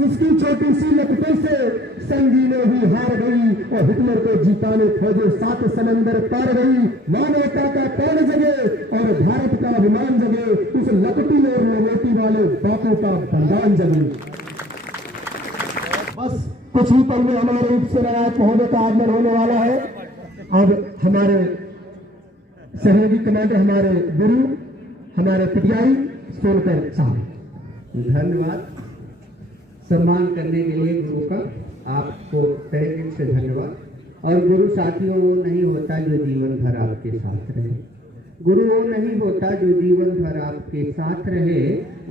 जिसकी छोटी सी लपटों से संगीनें भी हार गई और हिटलर को जीताने खोजे 7 समंदर पार गई। मानवता का प्राण जगे और भारत का अभिमान जगे, उस लपटी और रोटी वाले बापों का बलिदान जगे। बस कुछ ही पल में हमारे उप सेनानायक महोदय का आगमन होने वाला है। अब हमारे सहयोगी कमांडर, हमारे गुरु, हमारे पिटियाई सोनकर साहब, धन्यवाद। सम्मान करने के लिए गुरु का आपको तहे दिल से धन्यवाद। और गुरु साथियों वो नहीं होता जो जीवन भर आपके साथ रहे। गुरु वो नहीं होता जो जीवन भर आपके साथ रहे,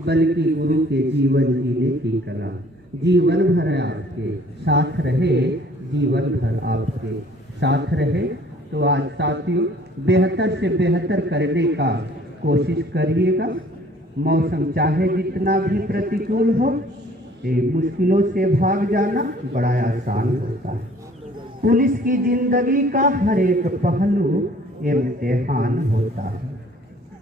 बल्कि गुरु के जीवन जीने की कला जीवन भर आपके साथ रहे, जीवन भर आपके साथ रहे। तो आज साथियों बेहतर से बेहतर करने का कोशिश करिएगा। मौसम चाहे जितना भी प्रतिकूल हो, मुश्किलों से भाग जाना बड़ा आसान होता है। पुलिस की जिंदगी का हर एक पहलू इम्तिहान होता है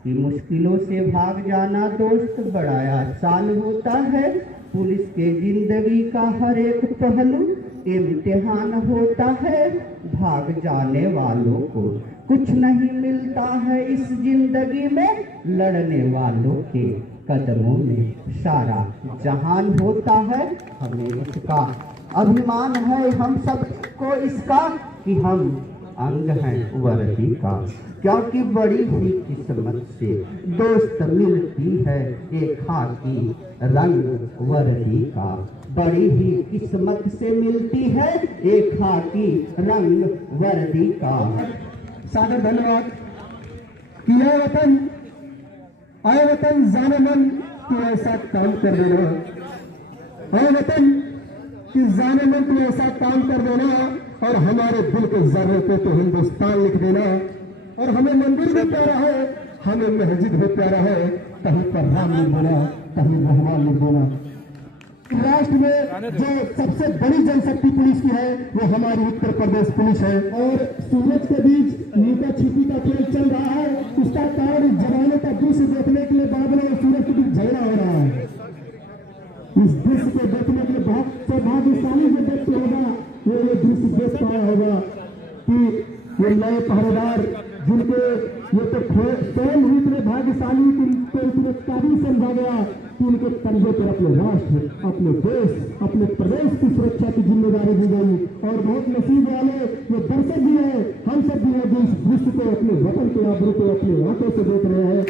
कि मुश्किलों से भाग जाना दोस्त बड़ा आसान होता है। पुलिस के जिंदगी का हर एक पहलू इम्तिहान होता है। भाग जाने वालों को कुछ नहीं मिलता है इस जिंदगी में, लड़ने वालों के कदमों में सारा जहान होता है। हमें इसका अभिमान है हम सबको इसका कि हम अंग हैं वर्दी का, क्योंकि बड़ी ही किस्मत से दोस्त मिलती है एक खाकी रंग वर्दी का। बड़ी ही किस्मत से मिलती है एक खाकी रंग वर्दी का। सादर धन्यवाद। किया वतन आए वतन जाने मन तू ऐसा काम कर देना, आए वतन कि जाने मन तू ऐसा काम कर देना, और हमारे दिल के जर्रे पे तो हिंदुस्तान लिख देना। और हमें मंदिर भी प्यारा है, हमें मस्जिद भी प्यारा है, कहीं पर राम लिख देना, कहीं रहमान लिख देना। राष्ट्र में जो सबसे बड़ी जनशक्ति पुलिस की है वो हमारी उत्तर प्रदेश पुलिस है। और सूरज के बीच लुका छिपी का खेल चल रहा है। उसका कारण जवानों का दृश्य देखने के लिए बादलों और सूरज के बीच झगड़ा हो रहा है। इस दृश्य को देखने के लिए बहुत सौभाग्यशाली जो व्यक्ति होगा वो ये दृश्य देख पाया होगा कि ये नए पहरेदार जिनके ये तो स्वयं ही इतने भाग्यशाली को इतने काबिल समझा गया कि उनके कंधे पर अपने राष्ट्र, अपने देश, अपने प्रदेश की सुरक्षा की जिम्मेदारी दी गई। और बहुत नसीब वाले ये दर्शक भी है, हम सब भी है जो इस दृश्य को अपने वतन के आबरू को अपने आंखों से देख रहे हैं।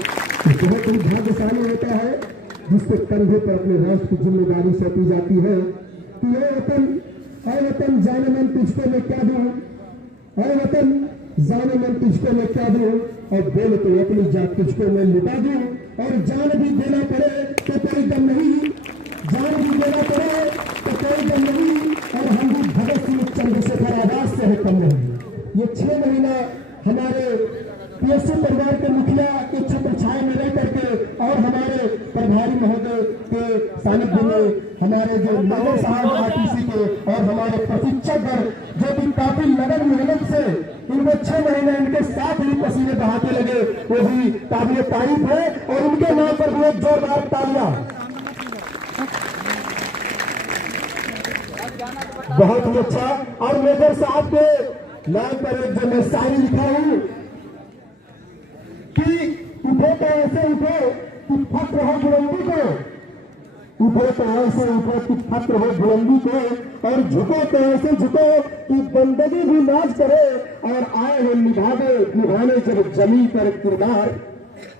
बहुत ही भाग्यशाली होता है जिसके कंधे पर अपने राष्ट्र की जिम्मेदारी सौंपी जाती है कि ये वतन, ऐ वतन जाने मन तुझको मैं क्या दूं, ऐ वतन जाने मन तुझको मैं क्या दूं, और बोल तो अपनी जान तुझको मैं लुटा दूं। और जान भी देना पड़े तो कोई दम नहीं, जान भी देना पड़े तो कोई दम नहीं, और हम भी भगत सिंह चंद्रशेखर आजाद से है कम नहीं। ये 6 महीना हमारे पीएससी परिवार के मुखिया के छत्र छाया में रह करके और हमारे प्रभारी महोदय के सानिध्य में हमारे जो मेजर साहब आरटीसी के और हमारे प्रशिक्षकगण जो भी काफी लगन मेहनत से इनमें 6 महीने इनके साथ ही पसीने बहाते लगे, वो भी काबिल तारीफ है। और उनके नाम पर भी एक जोरदार तालियां। बहुत ही अच्छा। और मेजर साहब के नाम पर एक जो मैं शायरी लिखा हूं कि उठो तो ऐसे उठो कि फक्र हो बुलंदी को, उठो तो ऐसे उठो कि फक्र हो बुलंदी को, और झुको तो ऐसे झुको कि बंदगी भी नाज करे। और आए हो निभाने जब जमी पर किरदार,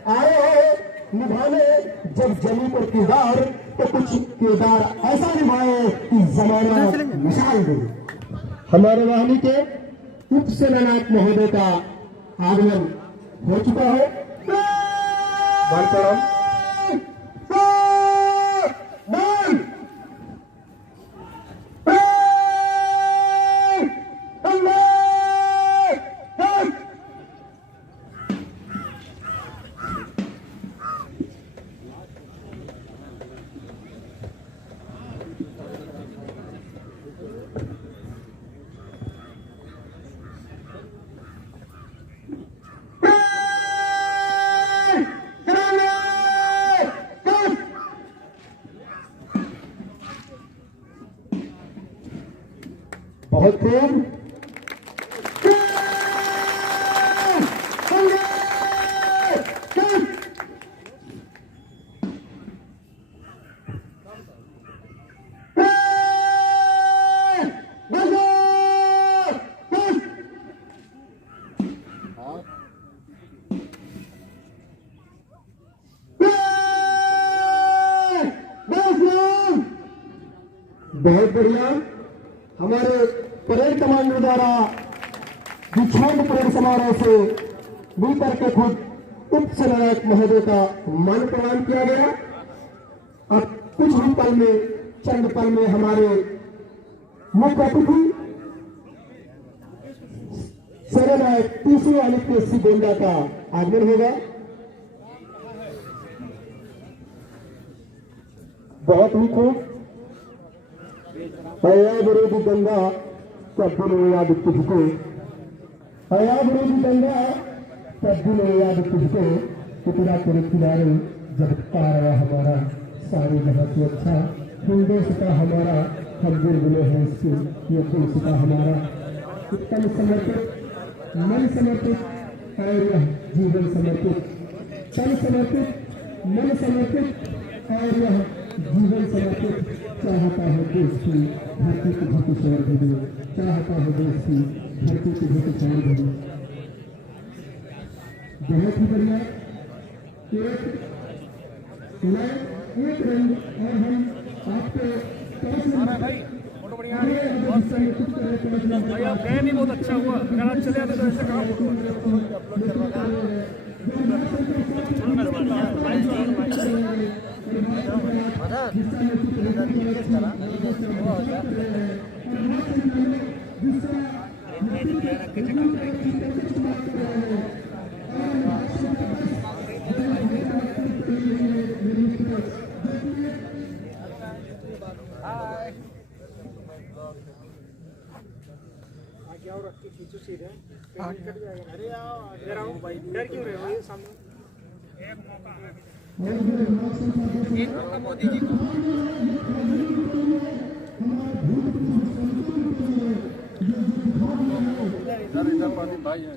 आए हो निभाने जब जमी पर किरदार, तो कुछ किरदार ऐसा निभाए कि जमाना मिसाल दे। हमारे वाहिनी के उप सेनानायक महोदय का आगमन हो चुका है। बहुत खूब। बहुत बढ़िया। हमारे परेड कमांडर द्वारा दीक्षांत परेड समारोह से मिलकर के खुद उप सेनानायक महोदय का मान प्रदान किया गया। अब कुछ ही पल में, चंद पल में हमारे मुख्य अतिथि सेनानायक तीसरे आलिप्य गोंडा का आगमन होगा। बहुत ही खूब। अया विरोधी दंगा तब्दील याद तुझको, अया विरोधी दंगा तब्दील याद तुझको, टुकड़ा तेरे किनारे जब पारा हमारा, सारे जहां से अच्छा हिंदों का हमारा, हम गुरगुले हैं इसके, ये देश का हमारा। तन समर्पित, मन समर्पित और यह जीवन समर्पित, तन समर्पित, मन समर्पित और यह जीवन समर्पित। चाहता है देश की धरती की धरती शहर भूमि, चाहता है देश की धरती की धरती शहर भूमि। बहुत ही बढ़िया। एक रंग और हम आपको भाई आप गए नहीं, बहुत अच्छा हुआ। अगर आप चले आते तो ऐसे काम अरे आओ भाई, डर क्यों रहे हो? ये सामने एक मौका है मोदी जी को। इधर पानी भाई है।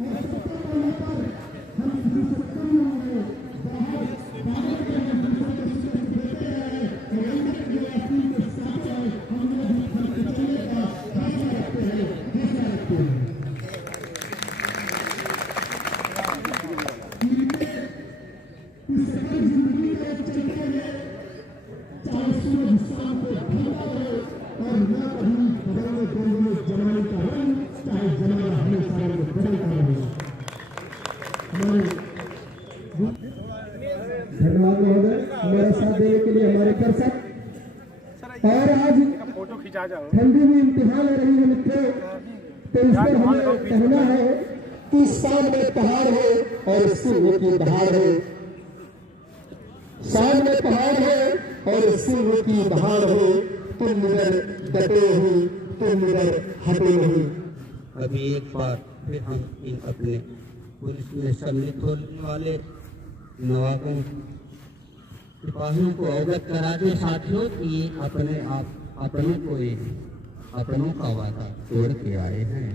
धन्यवाद महोदय हमारे साथ देने के लिए, हमारे दर्शक। और आज फोटो खिंचा जाओ। ठंडी में इम्तिहान हो रही है मित्रों, तो इस पर हमें कहना है कि सामने पहाड़ है और सिंह की दहाड़ है, सामने पहाड़ है और सिंह की दहाड़ है। तुम मगर डटे हो, तुम मगर हटे नहीं। अभी एक बार फिर हम इन अपने पुलिस में सम्मिलित होने वाले नवाबों सिपाहियों को अवगत करा दे साथियों कि ये अपने आप अपनों को अपनों का वादा तोड़ के आए हैं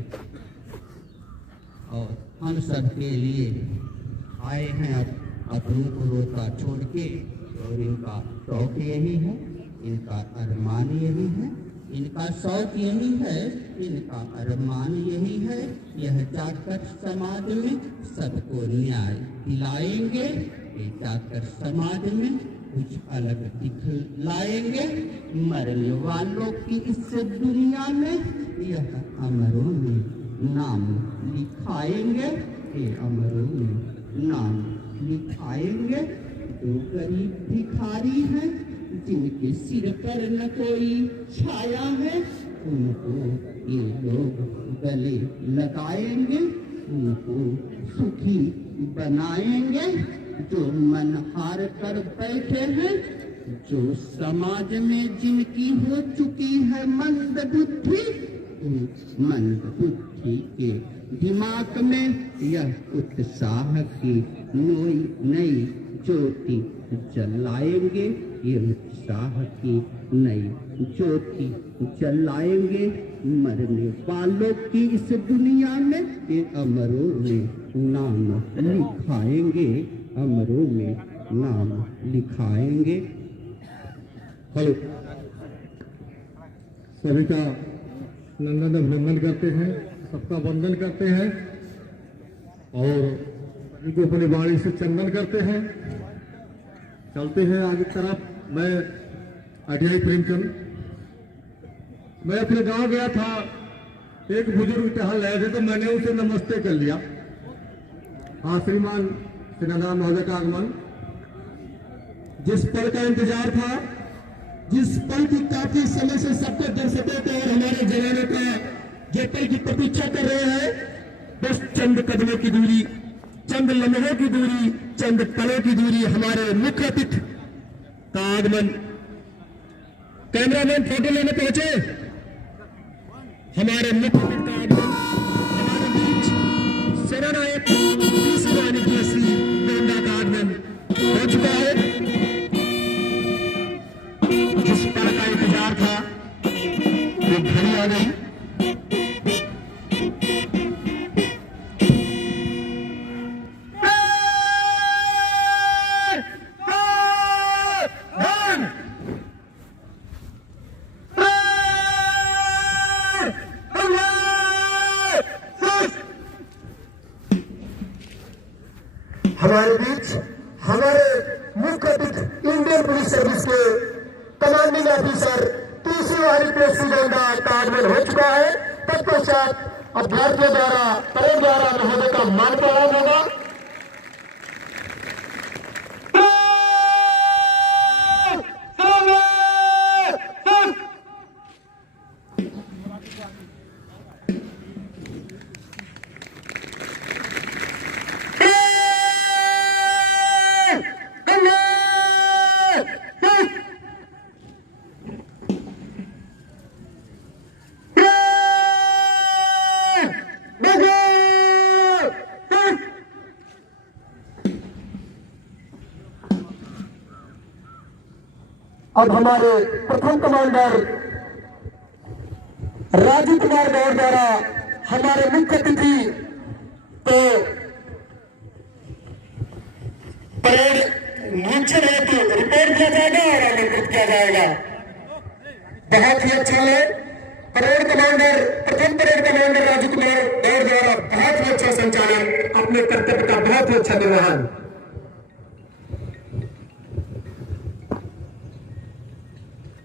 और हम सबके लिए आए हैं। अपनों को रोका छोड़ के, और इनका शौक यही है, इनका अरमान यही है, इनका शौक यही है, इनका अरमान यही है। यह जाकर समाज में सबको न्याय दिलाएंगे, ये जाकर समाज में कुछ अलग दिखलाएंगे। मरने वालों की इस दुनिया में यह अमरों में नाम लिखाएंगे, ये अमरों में नाम लिखाएंगे। जो गरीब भिखारी हैं, जिनके सिर पर न कोई छाया है, उनको ये लोग गले लगाएंगे, उनको सुखी बनाएंगे। जो मन हार कर बैठे हैं, जो समाज में जिनकी हो चुकी है मंद बुद्धि, मंद बुद्धि के दिमाग में यह उत्साह की नई ज्योति जलाएंगे, ये उत्साह की नई ज्योति जलाएंगे। मरने वालों की इस दुनिया में ये अमरों में नाम लिखाएंगे, अमरों में नाम लिखाएंगे। हेलो, सभी का नंदन अभिनंदन करते हैं, सबका वंदन करते हैं और सभी को अपनी बाणी से चंदन करते हैं। चलते हैं आगे तरफ। मैं अजय प्रेमचंद, मैं अपने गांव गया था, एक बुजुर्ग टहल रहे थे तो मैंने उनसे नमस्ते कर लिया। हाँ, श्रीमान सेनाधार महोदय का आगमन, जिस पल का इंतजार था, जिस पल की काफी समय से सबको दर्शकों को और हमारे जवानों का जो पल की प्रतीक्षा कर रहे हैं, बस चंद कदमों की दूरी, चंद लम्हों की दूरी, चंद पलों की दूरी, हमारे मुख्य अतिथि का आगमन। कैमरामैन फोटो लेने पहुंचे। हमारे मुख्य अतिथि का आगमन, हमारे बीच सेनानायक तीसरी रानी केसरी गोंडा का आगमन हो चुका है। जिस पल का इंतजार था वो घड़ी आ गई। हमारे बीच हमारे मुख्य अतिथि इंडियन पुलिस सर्विस के कमांडिंग ऑफिसर तीसरी वाली केसरी गोंडा का आगमन हो चुका है। तत्पश्चात अभ्यर्थियों द्वारा परेड द्वारा महोदय का मान प्रदान होगा। अब हमारे प्रथम कमांडर राजू कुमार गौड़ द्वारा हमारे मुख्य अतिथि को परेड निरीक्षण हेतु रिपोर्ट किया जाएगा और आमंत्रित किया जाएगा। बहुत ही अच्छा है। परेड कमांडर, प्रथम परेड कमांडर राजू कुमार गौड़ द्वारा बहुत ही अच्छा संचालन, अपने कर्तव्य का बहुत ही अच्छा निर्वहन।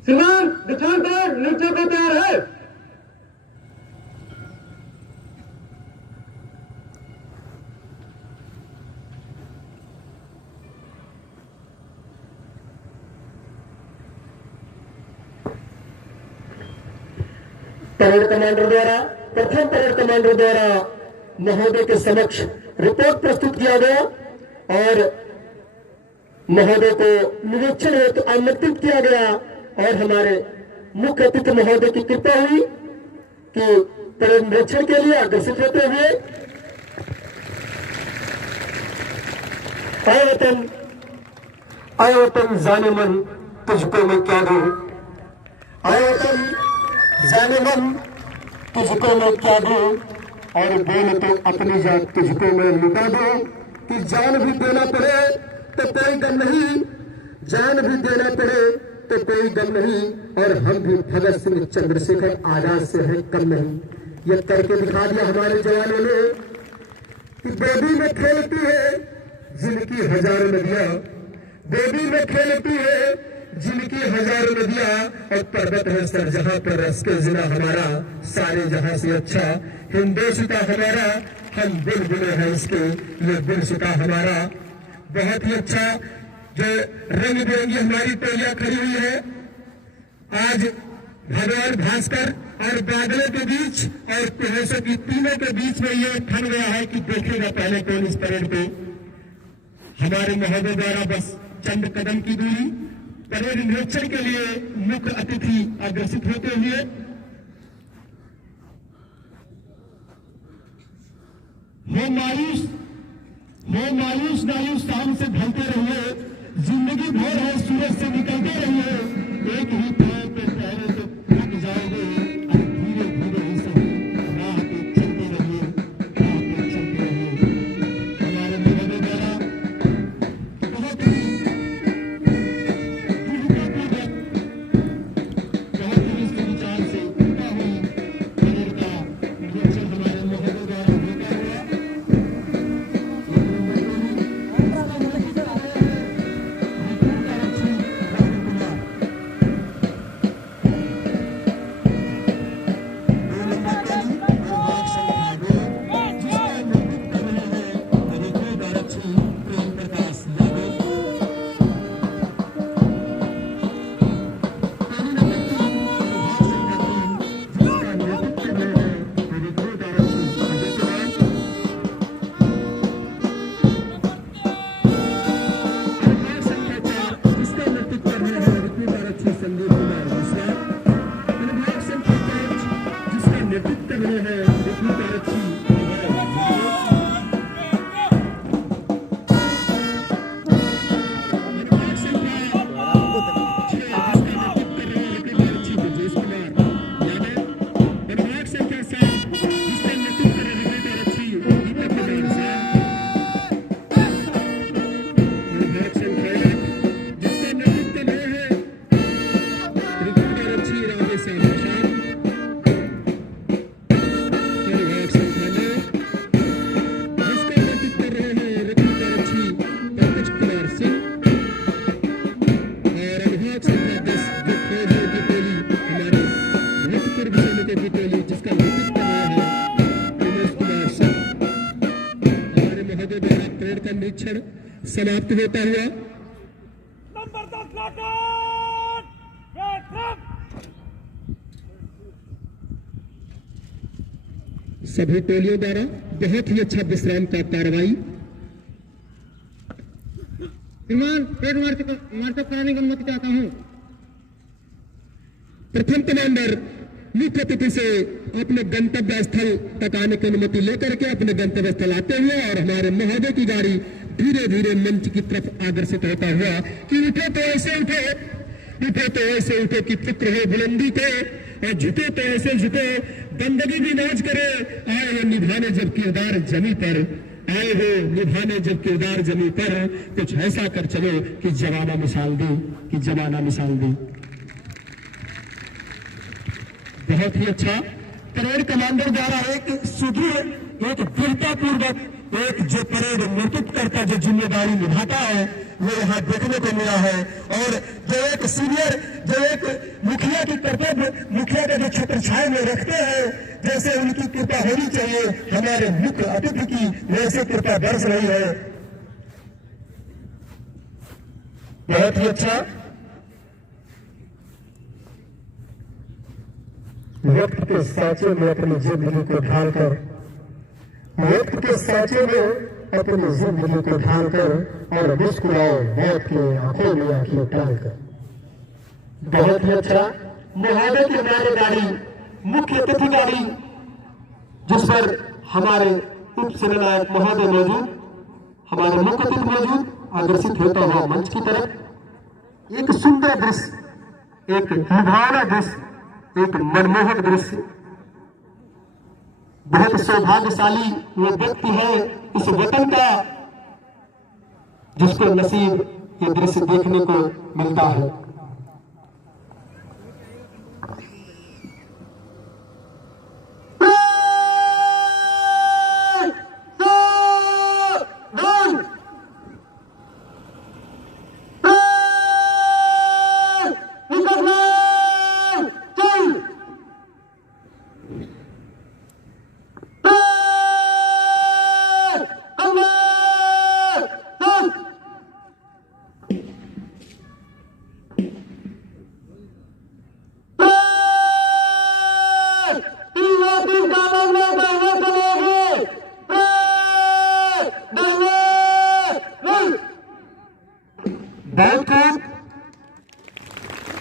श्रीमान दिखान पर नीचे को तैयार है। परेड कमांडर द्वारा, प्रथम परेड कमांडर द्वारा महोदय के समक्ष रिपोर्ट प्रस्तुत किया गया और महोदय को निरीक्षण हेतु आमंत्रित किया गया और हमारे मुख्य अतिथि महोदय की कृपा हुई कि परेड निरीक्षण के लिए अग्रसित होते हुए आए वतन जाने मन तुझको मैं क्या दूं, आए वतन जाने मन तुझको मैं क्या दूं, और बोल तो अपनी जान तुझको मैं लुटा दूं। कि जान भी देना पड़े तो कोई गम नहीं, जान भी देना पड़े तो कोई गम नहीं, और हम भी भगत सिंह चंद्रशेखर आजाद से हैं कम नहीं। ये करके दिखा दिया हमारे जवानों ने कि बेबी में खेलती है जिनकी हजारों नदियां, बेबी में खेलती है जिनकी हजारों नदियां, और पर्वत है सर जहां पर रस के जिना हमारा, सारे जहां से अच्छा हिंदोस्ता हमारा, हम बुलबुले हैं इसके ये गुलसिता हमारा। बहुत ही अच्छा जो रंग बिरंगी हमारी टोलियां खड़ी हुई है। आज भगवान भास्कर और बादलों के बीच और कुहेसों की तीनों के बीच में ये ठन गया है कि देखेगा पहले कौन इस परेड को। हमारे महोदय द्वारा बस चंद कदम की दूरी परेड निरीक्षण के लिए मुख्य अतिथि अग्रसित होते हुए हो हो मायूस नायूस शाम से ढलते रहिए, जिंदगी भर है सूरज से निकलते रहिए, एक ही पैर पे पैरों तो थक जाओगे, धीरे धीरे ही सब राह पे चलते रहिए, राह पे चलते रहिए। हमारे महोदय द्वारा बहुत ही विचार से टूटा हुई परेड का निरीक्षण हमारे महोदय द्वारा होता हुआ समाप्त होता हुआ नंबर 10 लाटन वेटरन सभी टोलियों द्वारा बहुत ही अच्छा विश्राम का कार्रवाई। मार्चअप कराने की अनुमति चाहता हूं। प्रथम कमांडर मुख्य अतिथि से अपने गंतव्य स्थल तक आने की अनुमति लेकर के अपने गंतव्य स्थल आते हुए और हमारे महोदय की गाड़ी धीरे धीरे मंच की तरफ अग्रसित होता हुआ कि उठे तो ऐसे उठे, उठे तो ऐसे उठे कि पुत्र हो बुलंदी को, और झुके तो ऐसे झुके बंदगी भी नाच करे, आए हो निभाने जब किरदार जमी पर, आए हो निभाने जब किरदार जमी पर, कुछ ऐसा कर चलो कि जमाना मिसाल दी, कि जमाना मिसाल दी। बहुत ही अच्छा परेड कमांडर द्वारा एक सुदृढ़, एक दृढ़तापूर्वक एक जो परेड नेतृत्व करता, जो जिम्मेदारी निभाता है, वो यहाँ देखने को मिला है। और जो एक सीनियर, जो एक मुखिया की कर्तव्य, मुखिया का जो छत्र छाया में रखते हैं, जैसे उनकी कृपा होनी चाहिए हमारे मुख्य अतिथि की, वैसे कृपा बरस रही है। बहुत ही अच्छा व्यक्ति के साँचे में अपनी जिंदगी को ढालकर, व्यक्ति के साँचे में अपनी जिंदगी को ढालकर और मुस्कुराओ मौत की आंखों में आंखें डालकर। बहुत ही अच्छा महोदय की हमारी गाड़ी, मुख्य अतिथि गाड़ी, जिस पर हमारे उप सेनानायक महोदय मौजूद, हमारे मुख्य अतिथि मौजूद, अग्रसित होता हुआ मंच की तरफ। एक सुंदर दृश्य, एक लुभावना दृश्य, एक मनमोहक दृश्य। बहुत सौभाग्यशाली वो व्यक्ति है इस वतन का, जिसको नसीब ये दृश्य देखने को मिलता है।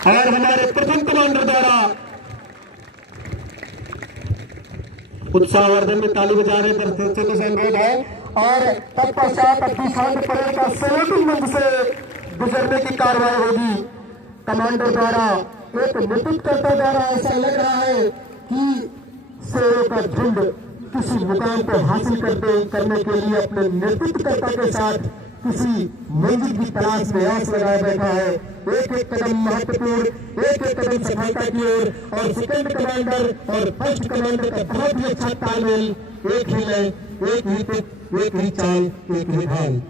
और हमारे प्रथम कमांडर द्वारा उत्साहवर्धन में ताली बजा रहे पर अनुरोध है और तत्पश्चात अपनी शांत परेड का सैल्यूटिंग मंच से गुजरने की कार्रवाई होगी। कमांडर द्वारा एक नेतृत्वकर्ता द्वारा ऐसा लग रहा है कि शेरों का झुंड किसी मुकाम को हासिल करने के लिए अपने नेतृत्वकर्ता के साथ किसी मंजिल की तलाश में आस लगाए बैठा है। एक एक कदम महत्वपूर्ण, एक एक कदम सफलता की ओर, और सेकंड कमांडर और फर्स्ट कमांडर का बहुत ही अच्छा तालमेल। एक ही लय, एक ही तुक, एक ही चाल, एक ही ढाल।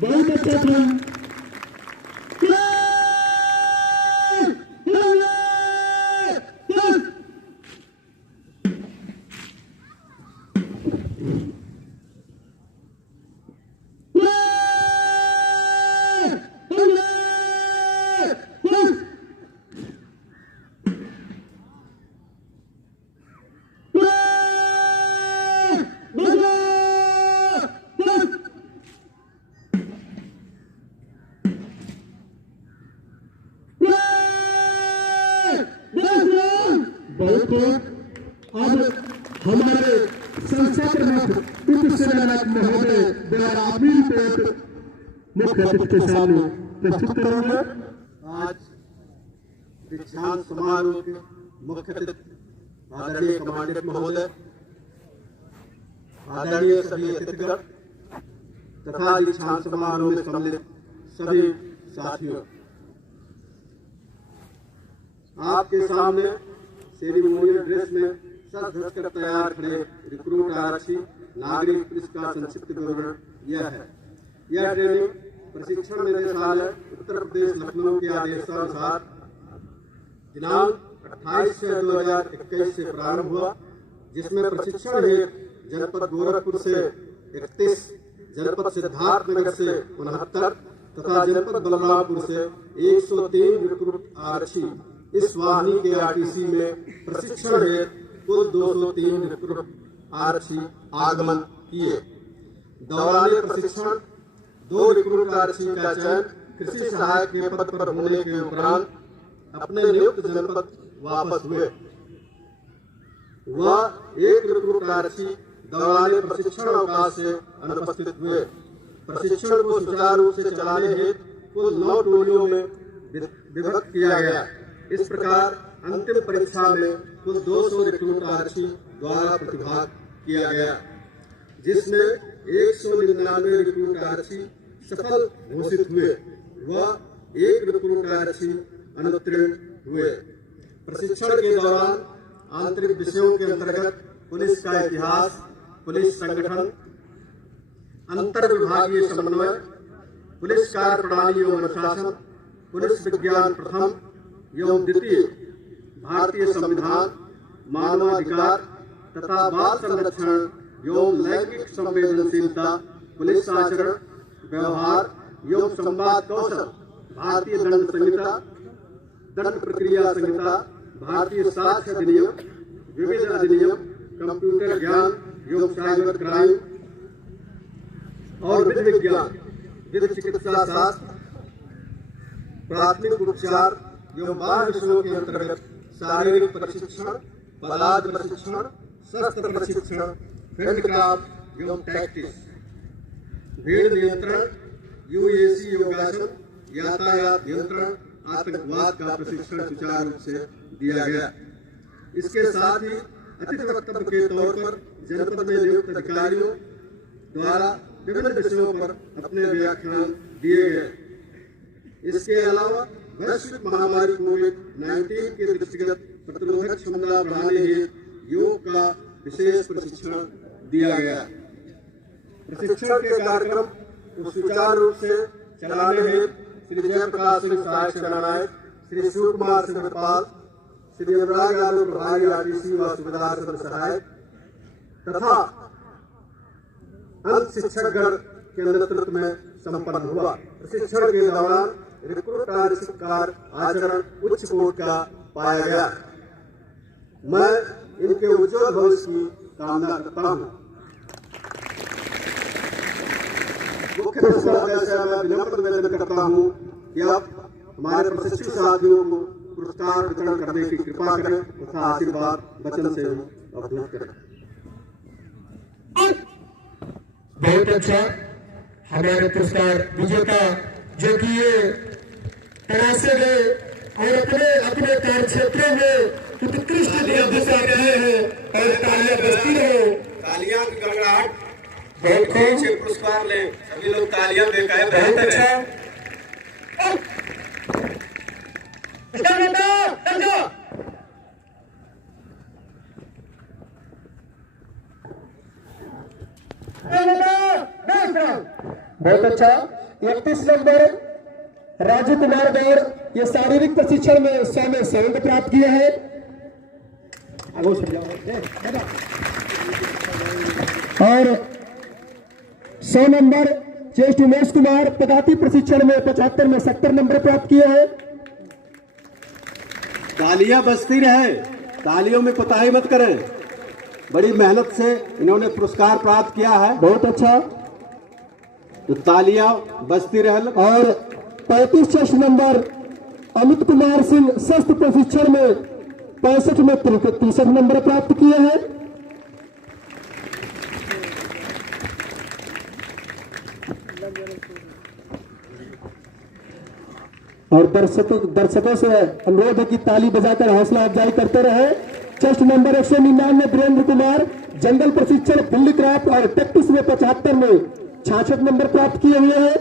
बहुत अच्छा था। संस्था प्रमुख उप सेनानायक महोदय द्वारा अपनी रिपोर्ट मुख्य अतिथि के सामने प्रस्तुत करेंगे। आज दीक्षांत समारोह के मुख्य अतिथि आदरणीय कमांडेंट महोदय, आदरणीय सभी अतिथिगण तथा दीक्षांत समारोह में सम्मिलित सभी साथियों, आपके सामने सेरेमोनियल ड्रेस में सज धज कर तैयार खड़े रिक्रूट आरक्षी नागरिक पुलिस का संक्षिप्त विवरण यह है। यह ट्रेनिंग प्रशिक्षण निदेशालय उत्तर प्रदेश लखनऊ के आदेशानुसार दिनांक 28/6/2021 से प्रारंभ हुआ, जिसमें प्रशिक्षण हेतु जनपद गोरखपुर से 31, जनपद सिद्धार्थनगर से 69 तथा जनपद बलरामपुर से 103 रिक्रूट आरक्षी इस वाहिनी के आरटीसी में प्रशिक्षण हेतु कुल 203 रिक्रूट आरक्षी आगमन किए। दौरान प्रशिक्षण 2 रिक्रूट आरक्षी का चयन कृषि सहायक के पद पर होने के उपरांत अपने नियुक्त जनपद वापस हुए। वह 1 रिक्रूट आरक्षी दौरान प्रशिक्षण अवकाश से अनुपस्थित हुए। प्रशिक्षण को सुचारू रूप से चलाने हेतु कुल 9 टोलियों में विभक्त किया गया। इस प्रकार अंतिम परीक्षा में कुल 200 रिक्रूट आरक्षी द्वारा प्रतिभाग किया गया, जिसमें 199 रिक्रूट आरक्षी सफल घोषित हुए व 1 रिक्रूट आरक्षी अनुत्तीर्ण हुए। प्रशिक्षण के दौरान आंतरिक विषयों के अंतर्गत पुलिस का इतिहास, पुलिस संगठन, अंतर विभागीय समन्वय, पुलिस कार्य प्रणाली एवं अनुशासन, पुलिस विज्ञान प्रथम एवं द्वितीय, भारतीय संविधान, मानवाधिकार तथा बाल संरक्षण एवं लैंगिक संवेदनशीलता, पुलिस आचरण, व्यवहार एवं संवाद कौशल, भारतीय दंड संहिता, दंड प्रक्रिया संहिता, भारतीय साक्ष्य अधिनियम, विविध अधिनियम, कंप्यूटर ज्ञान एवं साइबर क्राइम और विधि विज्ञान, विधि चिकित्सा शास्त्र, प्राथमिक उपचार एवं बाल विषयों के अंतर्गत शारीरिक प्रशिक्षण, बलाद प्रशिक्षण, शस्त्र प्रशिक्षण, फील्ड क्राफ्ट एवं टैक्टिक्स, भीड़ नियंत्रण, यूएसी योगासन, यातायात नियंत्रण, आतंकवाद का प्रशिक्षण सुचारू रूप से दिया गया। इसके साथ ही अतिथि वक्तव्य के तौर पर जनपद में नियुक्त अधिकारियों द्वारा विभिन्न विषयों पर अपने व्याख्यान दिए गए। इसके अलावा वैश्विक महामारी कोविड-19 के दृष्टिगत प्रतिरोधक क्षमता बढ़ाने हेतु योग का विशेष प्रशिक्षण दिया गया। प्रशिक्षण के कार्यक्रम को सुचारू रूप से चलाने हेतु श्री जयप्रकाश सिंह सहायक सेनानायक, श्री शिव कुमार सिंह नेपाल, श्री अनुराग यादव प्रभारी आरटीसी व सुबेदार चंद्र सहायक तथा अंत शिक्षकगण के नेतृत्व में संपन्न हुआ। प्रशिक्षण के दौरान रिक्रूट आरक्षी कार्य आचरण उच्च कोटि का पाया गया। मैं इनके उज्जवल भविष्य की कामना करता हूँ। मुख्य प्रशिक्षण से मैं विनम्र निवेदन करता हूँ कि आप हमारे प्रशिक्षित साथियों को पुरस्कार वितरण करने की कृपा करें तथा आशीर्वाद वचन से अवधूत करें। बहुत अच्छा। हमारे पुरस्कार विजेता जो कि ये तरासे गए और अपने अपने कार्य क्षेत्रों में उत्कृष्ट दिशा रहे हैं और तालियां बजती रहो। तालियां की गड़गड़ाहट, बहुत खूब, पुरस्कार ले, सभी लोग तालियां बेकायद बहुत रहते अच्छा। हैं। बहुत अच्छा। 31 नंबर राजू कुमार गौर ये शारीरिक प्रशिक्षण में 100 में 100 अंक प्राप्त किए हैं। और 100 नंबर चेस्ट उमेश कुमार पदाति प्रशिक्षण में 75 में 70 नंबर प्राप्त किए हैं। तालियां बजती रहे, तालियों में कोताही मत करें। बड़ी मेहनत से इन्होंने पुरस्कार प्राप्त किया है। बहुत अच्छा। तो तालियां बजती रहे। और 35 चेस्ट नंबर अमित कुमार सिंह शस्त्र प्रशिक्षण में 65 में 63 नंबर प्राप्त किए हैं। और दर्शकों से अनुरोध है कि ताली बजाकर हौसला अफजाई करते रहे। चेस्ट नंबर 199 वीरेंद्र कुमार जंगल प्रशिक्षण फील्ड क्राफ्ट और प्रैक्टिस में 75 में 66 नंबर प्राप्त किए हुए हैं।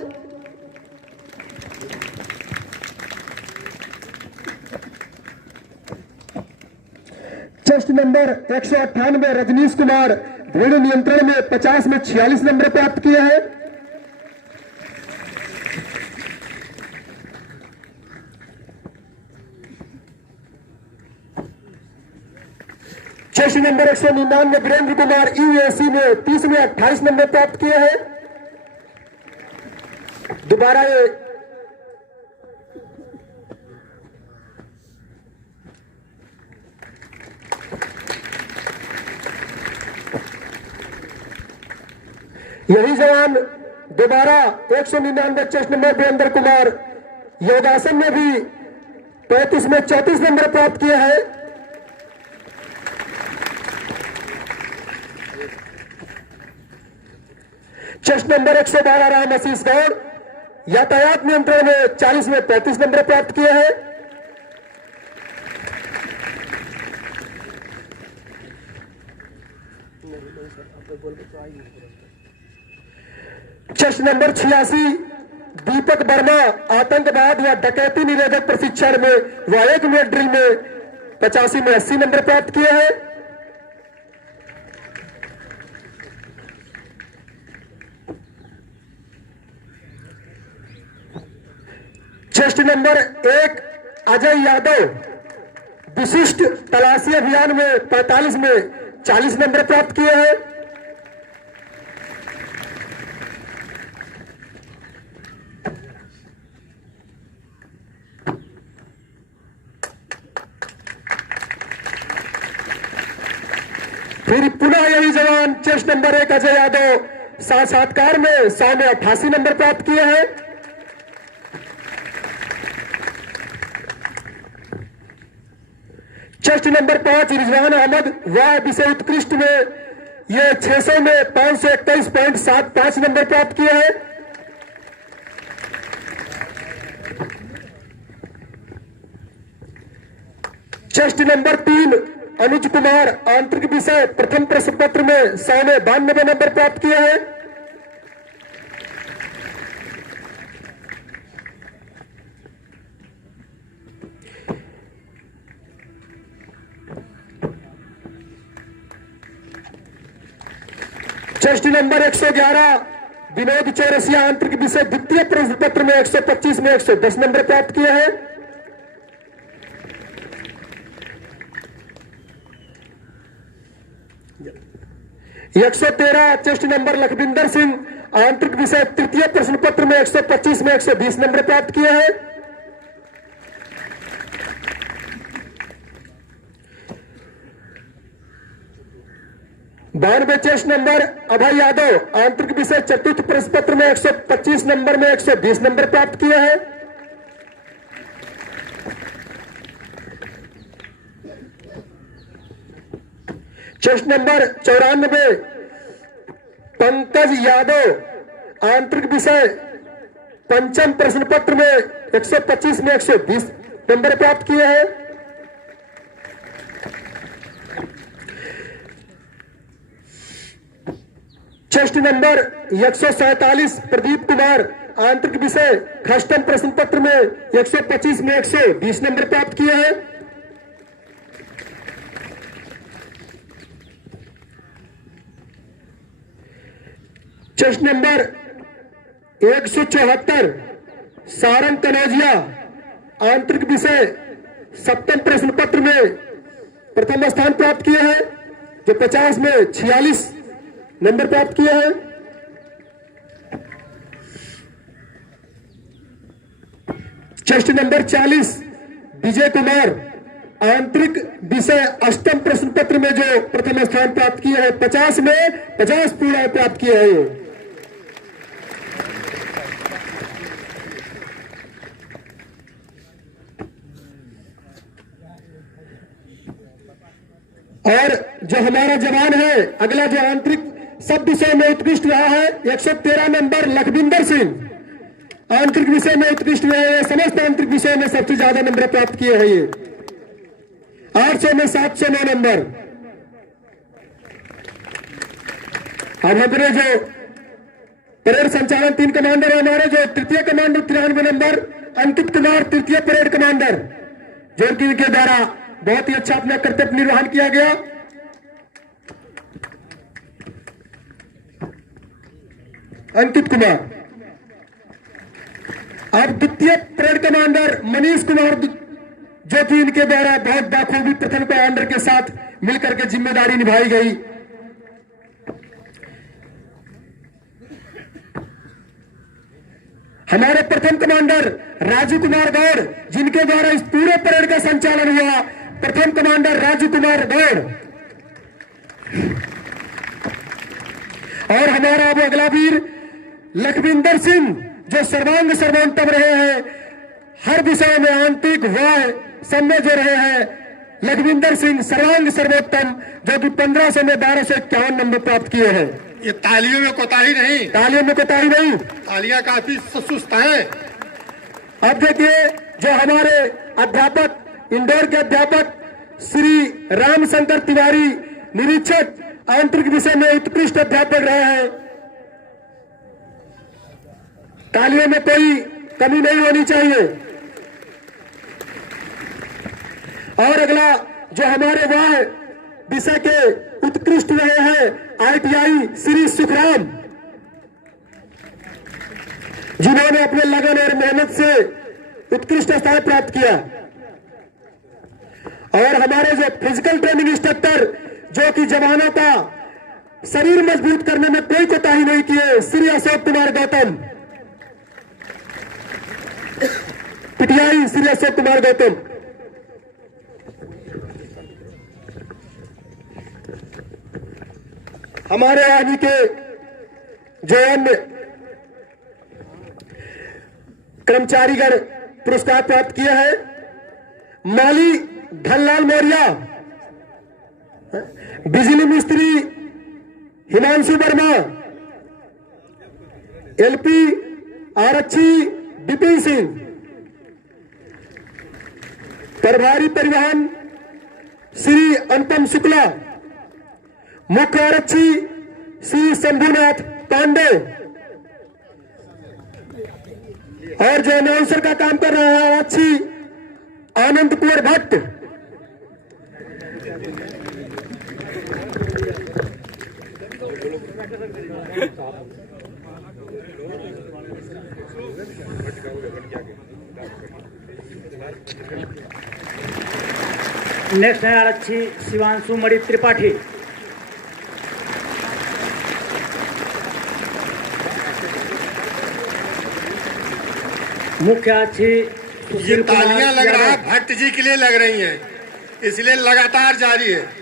चेस्ट नंबर 198 रजनीश कुमार भीड़ नियंत्रण में 50 में 46 नंबर प्राप्त किए हैं। Chest number 199 Virendra Kumar UAC में 30 में 28 नंबर प्राप्त किए हैं। दोबारा ये यही जवान दोबारा 199 चेस्ट नंबर वीरेंद्र कुमार योगासन में भी 35 में 34 नंबर प्राप्त किए हैं। चेस्ट नंबर 112 राम आशीष गौड़ यातायात नियंत्रण में 40 में 35 नंबर प्राप्त किए हैं। चेस्ट नंबर 86 दीपक वर्मा आतंकवाद या डकैती निरोधक प्रशिक्षण में व 1 मिनट ड्रिल में 85 में 80 नंबर प्राप्त किए हैं। चेस्ट नंबर 1 अजय यादव विशिष्ट तलाशी अभियान में 45 में 40 नंबर प्राप्त किए हैं। फिर पुनः यही जवान चेस्ट नंबर 1 अजय यादव साक्षात्कार में 100 में 88 नंबर प्राप्त किए हैं। चेस्ट नंबर 5 रिजवान अहमद वाह विषय उत्कृष्ट में ये 600 में 521.75 नंबर प्राप्त किए हैं। चेस्ट नंबर 3 अनुज कुमार आंतरिक विषय प्रथम प्रश्न पत्र में 100 में 92 नंबर प्राप्त किए हैं। चेस्ट नंबर 111 विनोद चौरसिया आंतरिक विषय द्वितीय प्रश्न पत्र में 125 में 110 नंबर प्राप्त किए हैं। एक 113 चेस्ट नंबर लखविंदर सिंह आंतरिक विषय तृतीय प्रश्न पत्र में 125 में 120 नंबर प्राप्त किए हैं। बानवे चेस्ट नंबर अभय यादव आंतरिक विषय चतुर्थ प्रश्न पत्र में 125 नंबर में 120 नंबर प्राप्त किए हैं। चेस्ट नंबर 94 पंकज यादव आंतरिक विषय पंचम प्रश्न पत्र में 125 में 120 नंबर प्राप्त किए हैं। चेस्ट नंबर 147 प्रदीप कुमार आंतरिक विषय खष्टम प्रश्न पत्र में 125 में 120 नंबर प्राप्त किए हैं। चेस्ट नंबर 174 सारंग कनौजिया आंतरिक विषय सप्तम प्रश्न पत्र में प्रथम स्थान प्राप्त किए हैं, जो 50 में 46 नंबर प्राप्त किए हैं। चेस्ट नंबर 40 विजय कुमार आंतरिक विषय अष्टम प्रश्न पत्र में जो प्रथम स्थान प्राप्त किए हैं, 50 में 50 पूर्ण प्राप्त किए हैं। और जो हमारा जवान है, अगला जो आंतरिक सब विषय में उत्कृष्ट रहा है 113 नंबर लखविंदर सिंह, आंतरिक विषय में उत्कृष्ट रहे हैं, समस्त आंतरिक विषय में सबसे ज्यादा नंबर प्राप्त किए हैं ये, 800 में 709 नंबर। अब हमारे जो परेड संचालन 3 कमांडर है हमारे, जो तृतीय कमांडर 93 नंबर अंकित कुमार, तृतीय परेड कमांडर, जो कि इनके द्वारा बहुत ही अच्छा अपना कर्तव्य निर्वहन किया गया। अंकित कुमार। अब द्वितीय परेड कमांडर मनीष कुमार, जो कि इनके द्वारा बहुत बाखूबी प्रथम कमांडर के साथ मिलकर के जिम्मेदारी निभाई गई। हमारे प्रथम कमांडर राजू कुमार गौड़, जिनके द्वारा इस पूरे परेड का संचालन हुआ, प्रथम कमांडर राजू कुमार गौड़। और हमारा अब अगला वीर लखविंदर सिंह, जो सर्वांग सर्वोत्तम रहे हैं, हर विषय में आंतरिक वाय सब में जो रहे हैं, लखविंदर सिंह सर्वांग सर्वोत्तम, जो कि 1500 में 1251 नंबर प्राप्त किए हैं। ये तालियों में कोताही नहीं, तालियों में कोताही नहीं, तालियां काफी सुस्त हैं। अब देखिए जो हमारे अध्यापक, इंदौर के अध्यापक श्री रामशंकर तिवारी, निरीक्षक आंतरिक विषय में उत्कृष्ट अध्यापक रहे हैं। तालियों में कोई कमी नहीं होनी चाहिए। और अगला जो हमारे वह विषय के उत्कृष्ट रहे हैं, ITI श्री सुखराम, जिन्होंने अपने लगन और मेहनत से उत्कृष्ट स्थान प्राप्त किया। और हमारे जो फिजिकल ट्रेनिंग इंस्ट्रक्टर, जो कि जवानों का शरीर मजबूत करने में कोई कोताही नहीं किए, श्री अशोक कुमार गौतम, PTI श्री अशोक कुमार गौतम। हमारे आदि के जो अन्य कर्मचारीगण पुरस्कार प्राप्त किए हैं, माली धनलाल मौर्य, बिजली मिस्त्री हिमांशु वर्मा, LP आरक्षी विपिन सिंह, प्रभारी परिवहन श्री अनुपम शुक्ला, मुख्य आरक्षी श्री शंभुनाथ पांडे, और जो अनाउंसर का काम कर रहा है आरक्षी आनंद कुमार भट्ट। नेक्स्ट है आरक्षी शिवांशु मणि त्रिपाठी। मुख्य आरक्षी ये तालियां लग रहा है भट्ट जी के लिए लग रही हैं, इसलिए लगातार जारी है।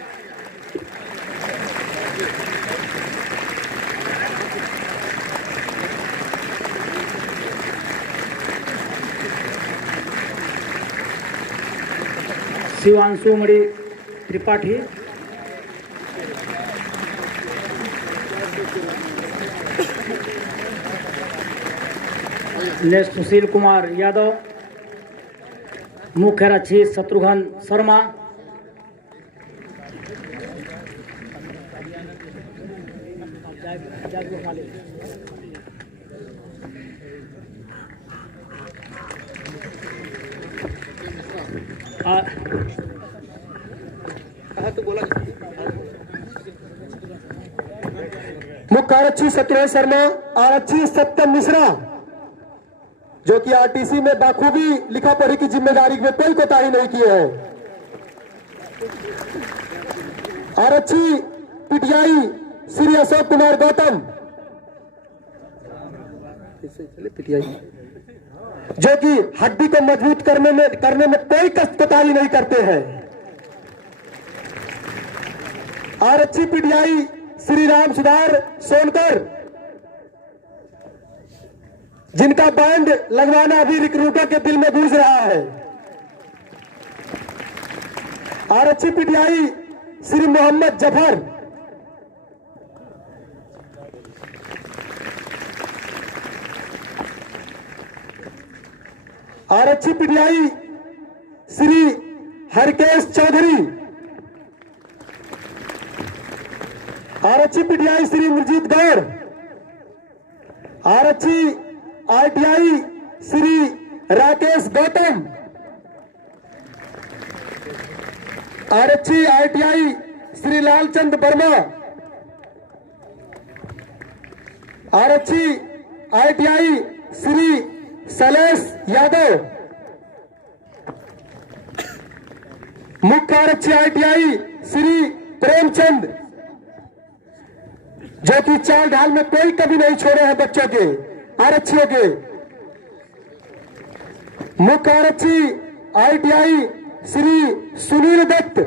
शिवांशु मणि त्रिपाठी। नेक्स्ट सुशील कुमार यादव, मुख्य आरक्षी शत्रुघ्न शर्मा, मुख्य आरक्षी शत्रुघ्न शर्मा, आरक्षी सत्यम मिश्रा, जो कि RTC में बाखूबी लिखा पढ़ी की जिम्मेदारी में कोई कोताही नहीं की है। आरक्षी PTI श्री अशोक कुमार गौतम, PTI, जो कि हड्डी को मजबूत करने में कोई कोताही नहीं करते हैं। आरक्षी PTI श्री राम सुधार सोनकर, जिनका बैंड लगवाना अभी रिक्रूटर के दिल में गूंज रहा है। आरक्षी PTI श्री मोहम्मद जफर, आरक्षी पीटीआई श्री हरकेश चौधरी, आरक्षी पीटीआई श्री इंद्रजीत गौड़, आरक्षी आईटीआई श्री राकेश गौतम, आरक्षी आईटीआई श्री लालचंद वर्मा, आरक्षी आईटीआई श्री शैलेश यादव, मुख्य आरक्षी आईटीआई श्री प्रेमचंद, जो कि चाल ढाल में कोई कभी नहीं छोड़े हैं बच्चों के, आरक्षियों के। मुख्य आरक्षी आईटीआई श्री सुनील दत्त,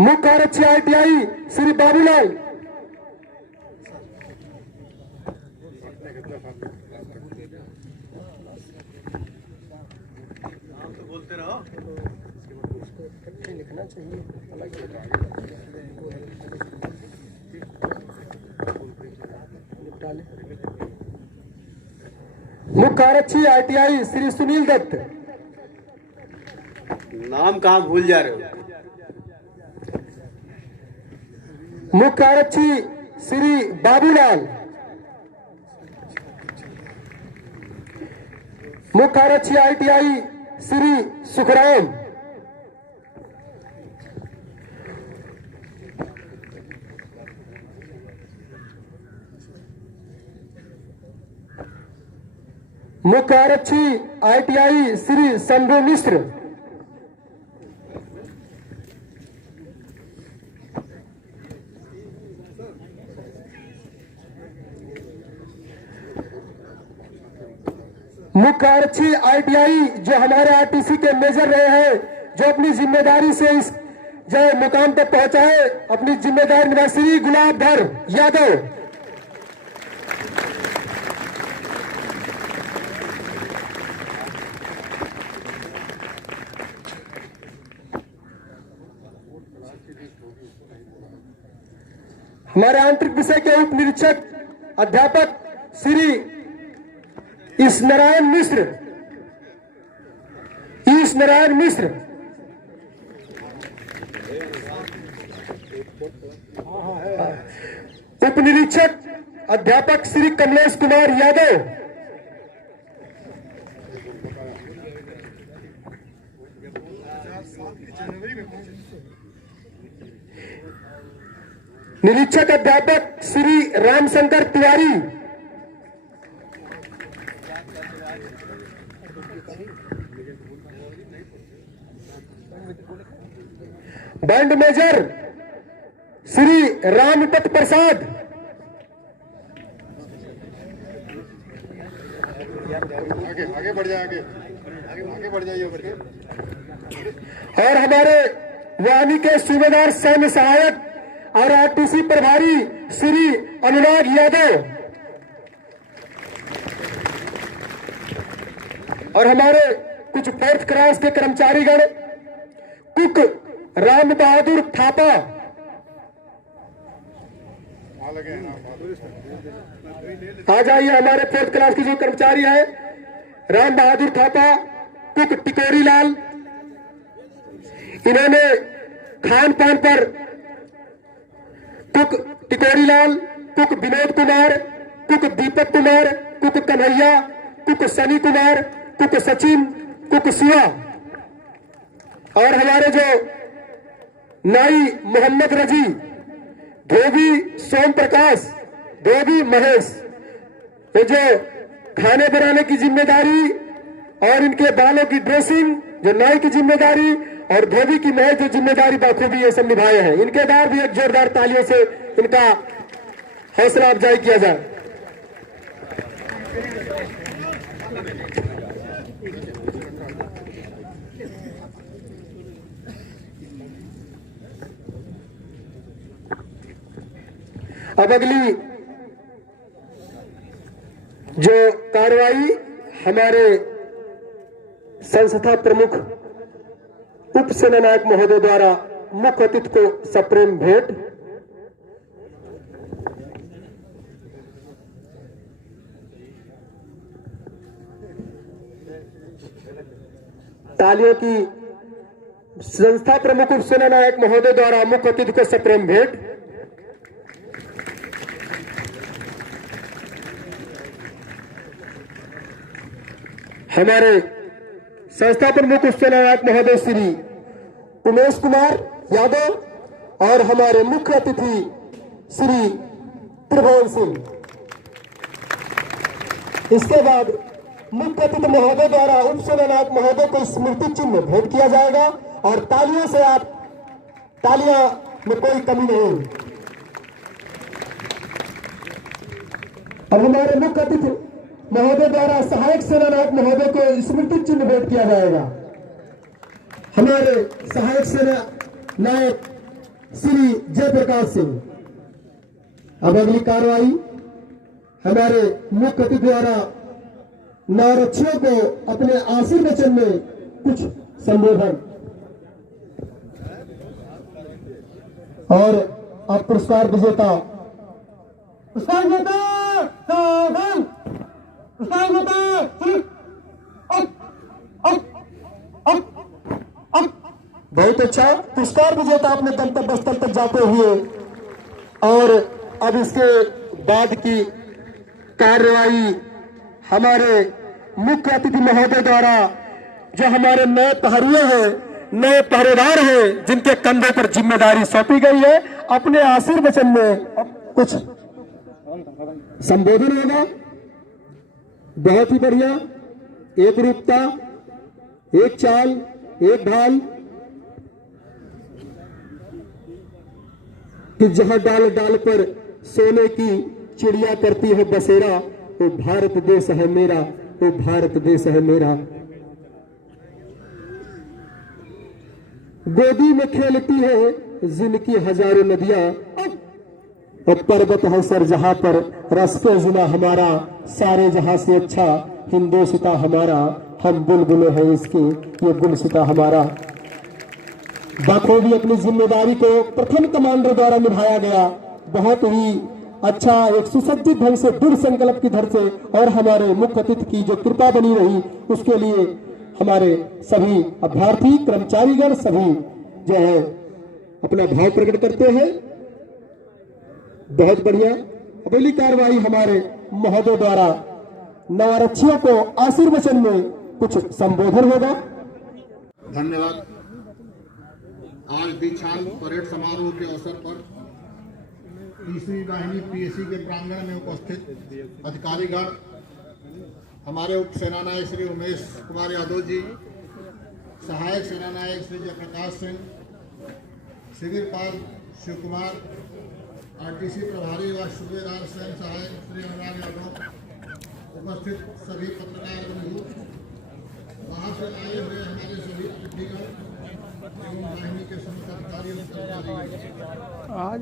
मुख्य आरक्षी आईटीआई श्री बाबूलाल, मुख्य आरक्षी आईटीआई श्री सुनील दत्त, नाम कहाँ भूल जा रहे हो? मुख्य आरक्षी श्री बाबूलाल, मुख्य आरक्षी आईटीआई श्री सुखराम, मुख्य आरक्षी आईटीआई श्री शंभू मिश्र, मुख्य आरक्षी आईटीआई जो हमारे आरटीसी के मेजर रहे हैं, जो अपनी जिम्मेदारी से इस जो मुकाम तक पहुंचाए, अपनी जिम्मेदारी निभा, श्री गुलाबधर यादव, हमारे आंतरिक विषय के उप निरीक्षक अध्यापक श्री ईश नारायण मिश्र, उप निरीक्षक अध्यापक श्री कमलेश कुमार यादव, निरीक्षक अध्यापक श्री रामशंकर तिवारी, बैंड मेजर श्री रामपत प्रसाद, आगे बढ़ जाए, आगे बढ़ जाइए करके। और हमारे वाहिनी के सूबेदार सैन्य सहायक और आरटीसी प्रभारी श्री अनुराग यादव, और हमारे कुछ 4th क्लास के कर्मचारीगण, कुक राम बहादुर थापा, आ जाइए। हमारे 4th क्लास के जो कर्मचारी है, राम बहादुर थापा, कुक टिकोरी लाल, इन्होंने खान पान पर cook Tikori Lal, cook Vinod Kumar, cook Deepak Kumar, cook Kanhaiya, cook Sunny Kumar, cook Sachin, cook Shiva, और हमारे जो नाई मोहम्मद रजी, धोबी सोम प्रकाश, धोबी महेश, ये जो खाने बनाने की जिम्मेदारी और इनके बालों की ड्रेसिंग जो नाई की जिम्मेदारी और धोबी की महेश जो जिम्मेदारी बाखूबी ये सब निभाए हैं, इनके द्वारा भी एक जोरदार तालियों से इनका हौसला अफजाई किया जाए। अब अगली जो कार्रवाई हमारे संस्था प्रमुख उप सेनानायक महोदय द्वारा मुख्य अतिथि को सप्रेम भेंट, तालियों की संस्था प्रमुख उप सेना नायक महोदय द्वारा मुख्य अतिथि को सप्रेम भेंट। हमारे संस्था प्रमुख उप सेना नायक महोदय श्री उमेश कुमार यादव और हमारे मुख्य अतिथि श्री त्रिभुवन सिंह। इसके बाद मुख्य अतिथि महोदय द्वारा उप सेना नायक महोदय को स्मृति चिन्ह भेंट किया जाएगा और तालियों से आप तालियां में कोई कमी नहीं। अब हमारे मुख्य अतिथि महोदय द्वारा सहायक सेना नायक महोदय को स्मृति चिन्ह भेंट किया जाएगा। हमारे सहायक सेना नायक श्री जयप्रकाश सिंह। अब अगली कार्रवाई हमारे मुख्य अतिथि द्वारा नारक्षियों को अपने आशीर्वचन में कुछ संबोधन और अब पुरस्कार विजेता बहुत अच्छा पुरस्कार विजेता अपने गंतव्य स्थल तक जाते हुए। और अब इसके बाद की कार्रवाई हमारे मुख्य अतिथि महोदय द्वारा जो हमारे नए प्रहरिये हैं, नए पहरेदार हैं, जिनके कंधों पर जिम्मेदारी सौंपी गई है, अपने आशीर्वचन में कुछ संबोधन होगा। बहुत ही बढ़िया, एक रूपता, एक चाल, एक ढाल कि जहां डाल डाल पर सोने की चिड़िया करती है बसेरा, वो भारत देश है मेरा, वो भारत देश है मेरा। गोदी में खेलती है जिनकी हजारों नदियां, और पर्वत है सर जहां पर रस्ते जुना हमारा, सारे जहां से अच्छा हिंदोसिता हमारा, हम बुलबुले हैं इसके ये गुलसिता हमारा। बखूबी अपनी जिम्मेदारी को प्रथम कमांडर द्वारा निभाया गया, बहुत ही अच्छा, एक सुसज्जित ढंग से दृढ़ संकल्प की धर से, और हमारे मुख्य अतिथि की जो कृपा बनी रही उसके लिए हमारे सभी अभ्यर्थी कर्मचारीगण सभी जो है अपना भाव प्रकट करते हैं। बहुत बढ़िया। अगली कार्रवाई हमारे महोदय द्वारा नवारक्षियों को आशीर्वचन में कुछ संबोधन होगा। धन्यवाद। आज दीक्षांत परेड समारोह के अवसर पर तीसरी वाहिनी पीएसी के प्रांगण में उपस्थित अधिकारीगण, हमारे उप सेना नायक श्री उमेश कुमार यादव जी, सहायक सेना नायक श्री जयप्रकाश सिंह, शिविरपाल शिव कुमार, आरटीसी प्रभारी व सूबेदार स्वयं सहायक श्री अनुराग यादव, उपस्थित सभी पत्रकार बंधु, वहाँ से आए हुए हमारे सभी अतिथिगण एवं वाहिनी के समस्त अधिकारियों, आज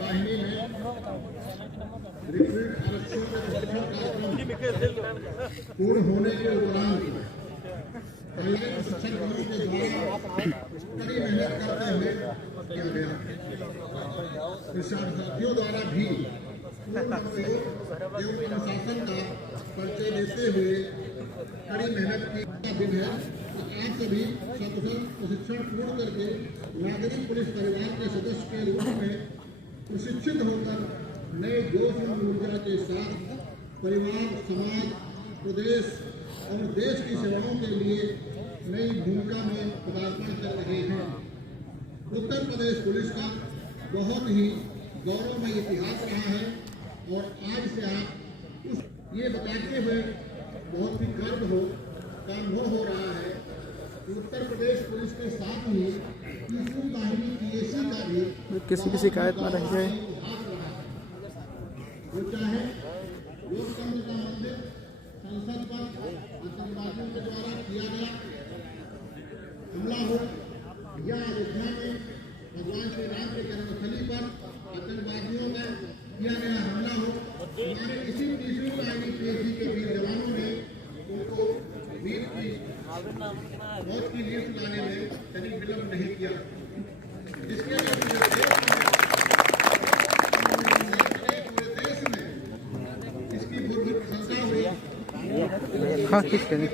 वाहिनी में रिक्रूट आरक्षियों के प्रशिक्षण कार्यक्रम पूर्ण होने के उपरांत पहले प्रशिक्षण बलों के द्वारा कड़ी मेहनत करते हुए किया गया। प्रशिक्षणार्थियों द्वारा भी पूर्ण सहयोग एवं अनुशासन का परिचय देते हुए कड़ी मेहनत की दिन है। आज सभी सकुशल प्रशिक्षण पूर्ण करके नागरिक पुलिस परिवार के सदस्य के रूप में प्रशिक्षित होकर नए जोश और ऊर्जा के साथ परिवार, समाज, प्रदेश और देश की सेवाओं के लिए नई भूमिका में पदार्पण कर रहे हैं। उत्तर प्रदेश पुलिस का बहुत ही गौरवमय इतिहास रहा है और आज से आप ये बताते हुए बहुत ही गर्व हो का अनुभव हो रहा है कि उत्तर प्रदेश पुलिस के साथ ही तीसरी वाहिनी पीएसी का भी किसी की शिकायत ना रह जाए। वो चाहे लोकतंत्र का मंदिर संसद पर आतंकवादियों के द्वारा किया गया हमला हो या अयोध्या में भगवान श्री राम के जन्मस्थली पर आतंकवादियों का किया गया हमला हो, हमारे इसी तीसरी वाहिनी पीएसी के वीर जवानों ने उनको वीर की मौत की लीड लाने में कभी विलंब नहीं किया। इसके पूरे देश में इसकी बहुत प्रशंसा हुई। हाँ खींच ले रहे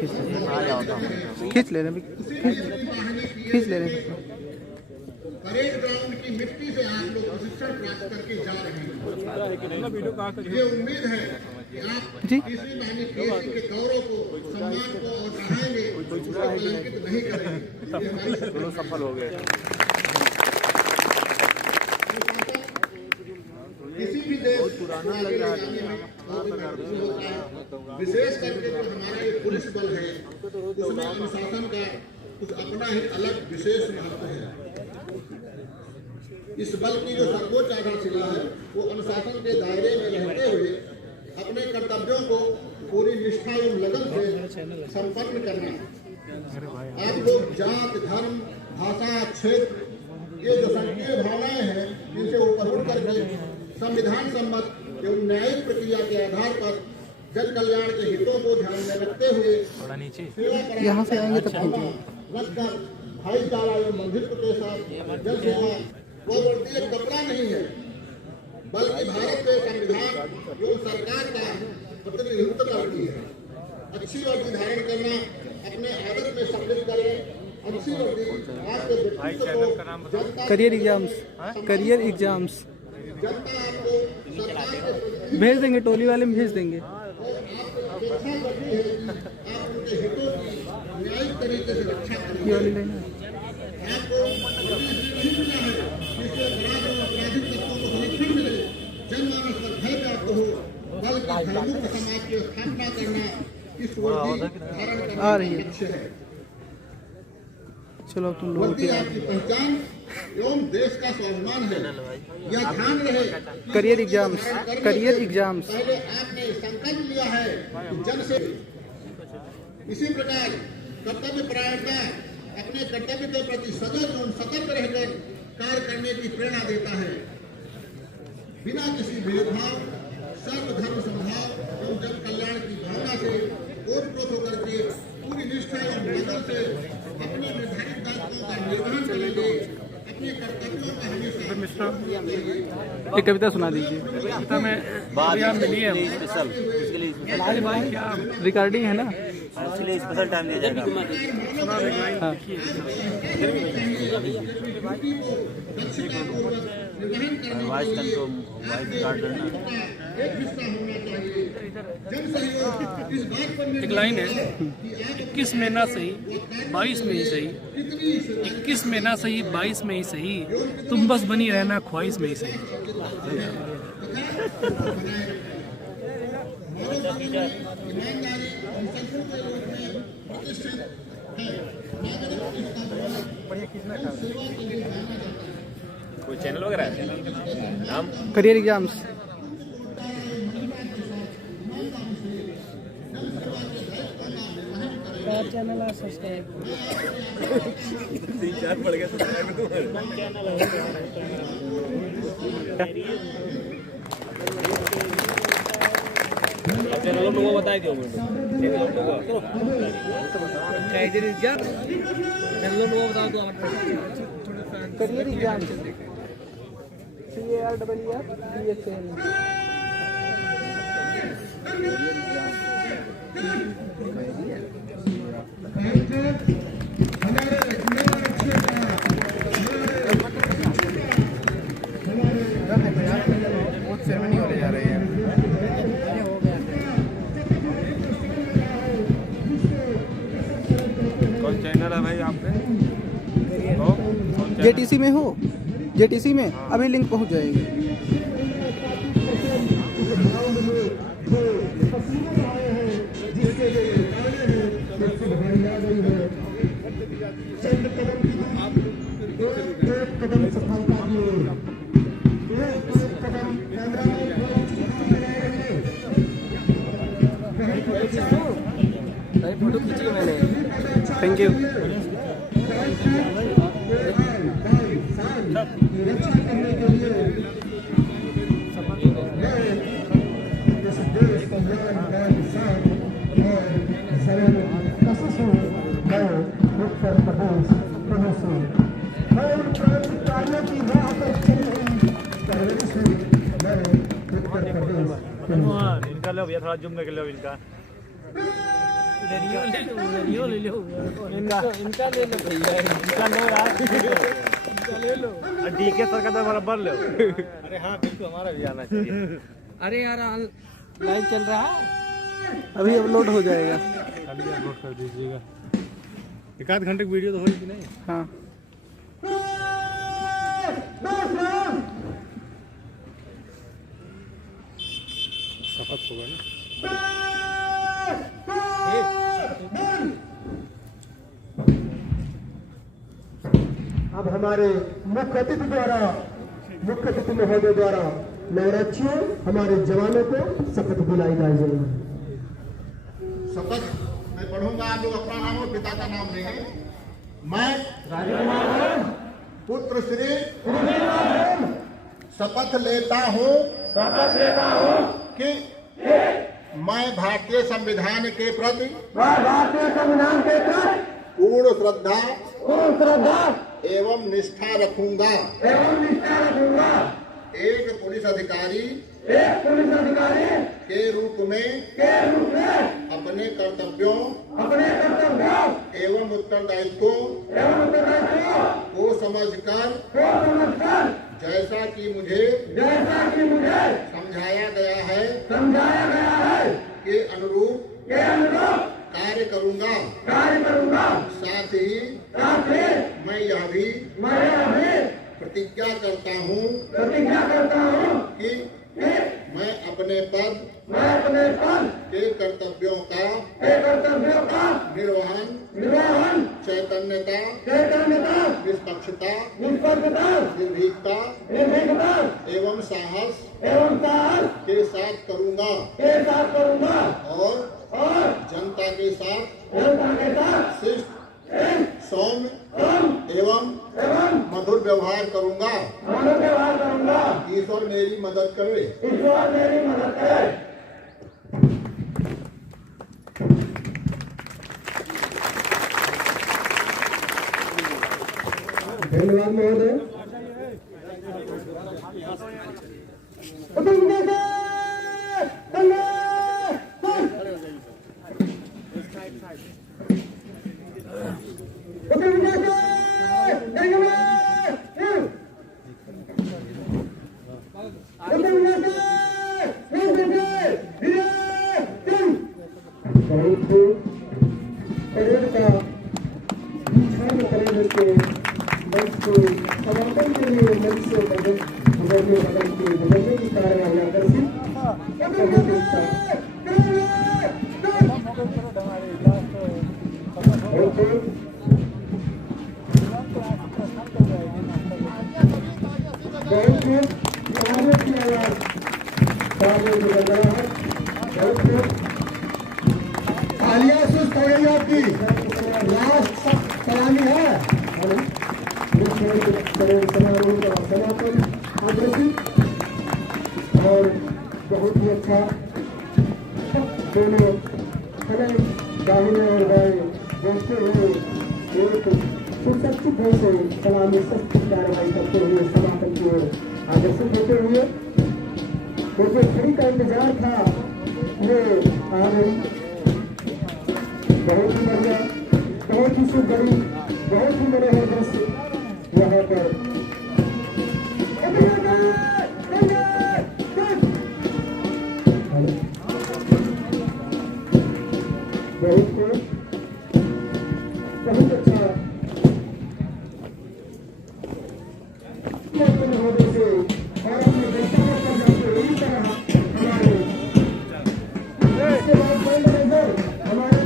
खींच ले रहे खींच ले रहे परेड ग्राउंड की मिट्टी से आप लोग प्रशिक्षण प्राप्त करके जा रहे हैं। ये उम्मीद है कि आप जी किसी बहनी केसी के गौरव को, सम्मान को और बढ़ाएंगे, उसको कलंकित नहीं करेंगे। ये हमारी सफल हो गए। किसी भी देश पुराना लग रहा है, विशेष करके जो हमारा ये पुलिस बल है उसमें अनुशासन का कुछ अपना ही अलग विशेष महत्व है। इस बल की जो सर्वोच्च आधारशिला है वो अनुशासन के दायरे में रहते हुए अपने कर्तव्यों को पूरी निष्ठा एवं लगन से संपन्न करना। आप लोग जात, धर्म, भाषा, क्षेत्र ये जो संकीर्ण भावनाएं हैं इनसे ऊपर उठ करके संविधान सम्मत एवं न्यायिक प्रक्रिया के आधार पर जन कल्याण के हितों को ध्यान में रखते हुए सेवा यहाँ से आएंगे तब रखकर भाईचारा एवं बंधुत्व के साथ जन सेवा वो वर्दी एक कपड़ा नहीं है बल्कि भारत के संविधान एवं सरकार का प्रतिनिधित्व करती है। अच्छी वर्दी धारण करना अपने आदत में सम्मिलित करें। अच्छी वर्दी आपके व्यक्तित्व को जनता करियर एग्जाम्स जनता आपको सरकार के भेज देंगे, टोली वाले में भेज देंगे। अपेक्षा करती है कि आप उनके हितों की न्यायिक तरीके से रक्षा करें। आपको नहीं मिला है जिससे अपराध और आपराधिक तत्वों को संरक्षण मिले, जनमानस पर भय प्राप्त हो, बल्कि धर्ममुक्त समाज की स्थापना करना इस वर्दी धारण करना आ रही है। लक्ष्य है। चलो तुम लोग वर्दी आपकी पहचान एवं देश का स्वाभिमान है। यह ध्यान रहे करियर एग्जाम्स पहले आपने संकल्प लिया है कि जन से इसी प्रकार कर्तव्य परायणता अपने कर्तव्य के प्रति सजग एवं सतर्क रहकर कार्य करने की प्रेरणा देता है। बिना किसी भेदभाव, सर्वधर्म समभाव एवं जन कल्याण की भावना से ओतप्रोत होकर के पूरी निष्ठा एवं लगन से अपने निर्धारित दायित्वों का निर्वहन करेंगे। अपने कर्तव्यों का हमेशा एक कविता सुना दीजिए। कविता में मिली है रिकॉर्डिंग है ना, उसके लिए स्पेशल टाइम दिया जाएगा। हाँ वॉइस कंट्रोल, वॉइस रिकॉर्ड करना। एक लाइन है, 21 में ना सही 22 में ही सही, 21 में ना सही 22 में ही सही, तुम बस बनी रहना ख्वाहिश में ही सही। कोई चैनल वगैरह है नाम करियर एग्जाम्स। चैनल और सब्सक्राइब 3-4 पड़ गया सब्सक्राइब में चैनल लोगों को बताए क्यों करियर एग्जाम्स सेरेमनी होने जा रही है। कौन चैनल है भाई आप पे? जेटीसी में हो, जेटीसी में अभी लिंक पहुंच जाएगी। फोटो खींची मैंने, थैंक यू। इनका लो भैया, थोड़ा जूम करके लो इनका। डीके सर का तो बराबर लो। अरे हाँ बिल्कुल, हमारा भी आना चाहिए। अरे यार लाइव चल रहा है, अभी अपलोड हो जाएगा, खाली अपलोड कर दीजिएगा। एक आध घंटे की वीडियो तो होगी कि नहीं? हाँ शपथ होगा ना। अब हमारे मुख्य अतिथि महोदय द्वारा नवरक्षियों हमारे जवानों को शपथ दिलाई जाएगी। शपथ मैं पढ़ूंगा, आप लोग अपना नाम और पिता का नाम लेंगे। मैं पुत्र श्री शपथ लेता हूँ कि मैं भारतीय संविधान के प्रति पूर्ण श्रद्धा एवं निष्ठा रखूंगा। एक पुलिस अधिकारी के रूप में अपने कर्तव्यों एवं उत्तरदायित्वों को समझकर जैसा कि मुझे समझाया गया है के अनुरूप कार्य करूंगा। साथ ही मैं यह भी प्रतिज्ञा करता हूँ कि मैं अपने पद के कर्तव्यों का निर्वहन चैतन्यता, निष्पक्षता, निर्भीकता एवं साहस के साथ करूंगा और जनता के साथ शिष्ट, सौम्य एवं मधुर व्यवहार करूंगा। ईश्वर मेरी मदद करे। धन्यवाद महोदय। समर्थन के लिए मंच से बदलने की कार्रवाई आकर्षित तालियां सुस्त हो गई आपकी। लास्ट सलामी है समारोह का समापन आकर्षित और बहुत ही अच्छा दोनों दाहिने और बाएं देखते हुए एक सुसज्जित ढंग से सलामी सख्त कार्रवाई करते हुए समापन की ओर आकर्षित होते हुए मुझे खड़ी का इंतजार था, ये आ गई। बहुत ही बढ़िया, बहुत ही सुंदरी, बहुत ही मनोहर दृश्य यहाँ पर बहुत अच्छा महोदय से और अपने व्यक्तिगत पर जाते इसी तरह हमारे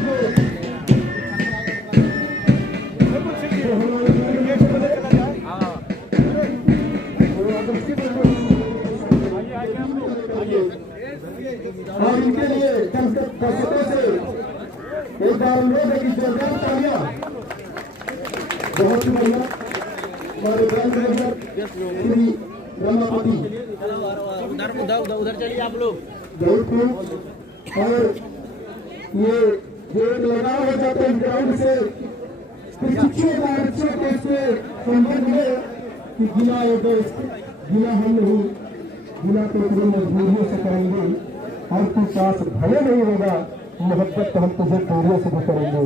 और इनके लिए दर्शकों से एक बार अनुरोध है कि जोरदार तालियां। बहुत ही बढ़िया हमारे ब्रांड मैनेजर श्री रमापति उधर चलिए आप लोग। बहुत खूब। और ये जो लगाव हो जाते हैं ग्राउंड से प्रशिक्षुओं का आरक्षण को इससे संबंध है कि गिला हम नहीं, गिला तो मजबूरियों से करेंगे और कुछ पास भले नहीं होगा मोहब्बत तो हम तुझे दूरियों से भी करेंगे।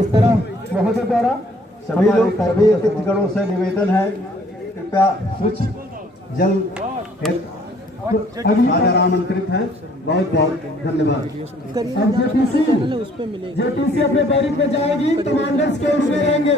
इस तरह महोदय द्वारा सभी सभी तीर्थगणों से निवेदन है, कृपया कुछ जल राजा आमंत्रित है। बहुत बहुत धन्यवाद। अब जेटीसी अपने बैरिक में जाएगी, कमांडर्स के उसमें रहेंगे।